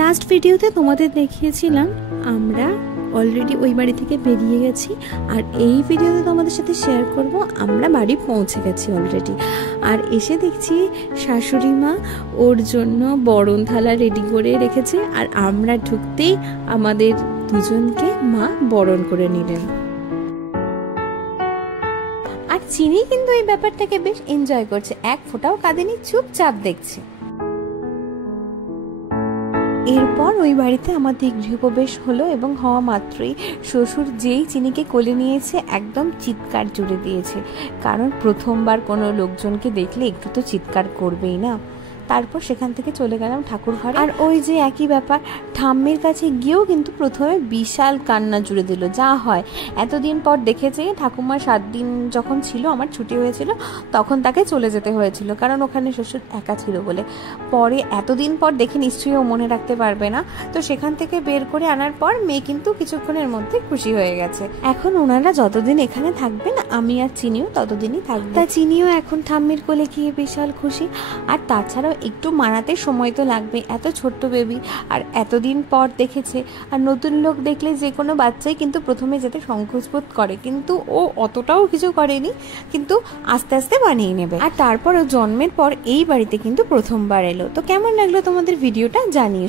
Last ভিডিওতে তোমাদের দেখিয়েছিলাম আমরা অলরেডি ওই বাড়ি থেকে বেরিয়ে গেছি, আর এই ভিডিওতে তোমাদের সাথে শেয়ার করব আমরা বাড়ি পৌঁছে গেছি অলরেডি। আর এসে দেখছি শাশুড়ি মা ওর জন্য বরণ থালা রেডি করে রেখেছে, আর আমরা ঢুকতেই আমাদের দুজনকে মা বরণ করে নিলেন। আর চিনি কিন্তু এই ব্যাপারটাকে বেশ এনজয় করছে, এক ফোঁটাও কাঁদেনি, চুপচাপ দেখছে। এরপর ওই বাড়িতে আমাদের গৃহপ্রবেশ হলো এবং হওয়া মাত্রই শ্বশুর যেই চিনিকে কোলে নিয়েছে একদম চিৎকার জুড়ে দিয়েছে, কারণ প্রথমবার কোনো লোকজনকে দেখলে একটু তো চিৎকার করবেই না। তারপর সেখান থেকে চলে গেলাম ঠাকুর ঘরে। আর ওই যে একই ব্যাপার, ঠাম্মির কাছে গিয়েও কিন্তু প্রথমে বিশাল কান্না জুড়ে দিল। যা হয়, এতদিন পর দেখেছে ঠাকুমার 7 দিন যখন ছিল আমার ছুটি হয়েছিল তখন তাকে চলে যেতে হয়েছিল, কারণ ওখানে শ্বশুর একা ছিল বলে। পরে এতদিন পর দেখে নিশ্চয়ই ও মনে রাখতে পারবে না, তো সেখান থেকে বের করে আনার পর মেয়ে কিন্তু কিছুক্ষণের মধ্যে খুশি হয়ে গেছে। এখন ওনারা যতদিন এখানে থাকবেন আমি আর চিনিও ততদিনই থাকবে। তা চিনিও এখন ঠাম্মির কোলে গিয়ে বিশাল খুশি। আর তাছাড়াও একটু মানাতে সময় তো লাগবে, এত ছোট্ট বেবি আর এতদিন পর দেখেছে। আর নতুন লোক দেখলে যে কোনো বাচ্চাই কিন্তু প্রথমে যেতে সংকোচ বোধ করে, কিন্তু ও অতটাও কিছু করেনি, কিন্তু আস্তে আস্তে মানিয়ে নেবে। আর তারপর ও জন্মের পর এই বাড়িতে কিন্তু প্রথমবার এলো। তো কেমন লাগলো তোমাদের ভিডিওটা জানিও।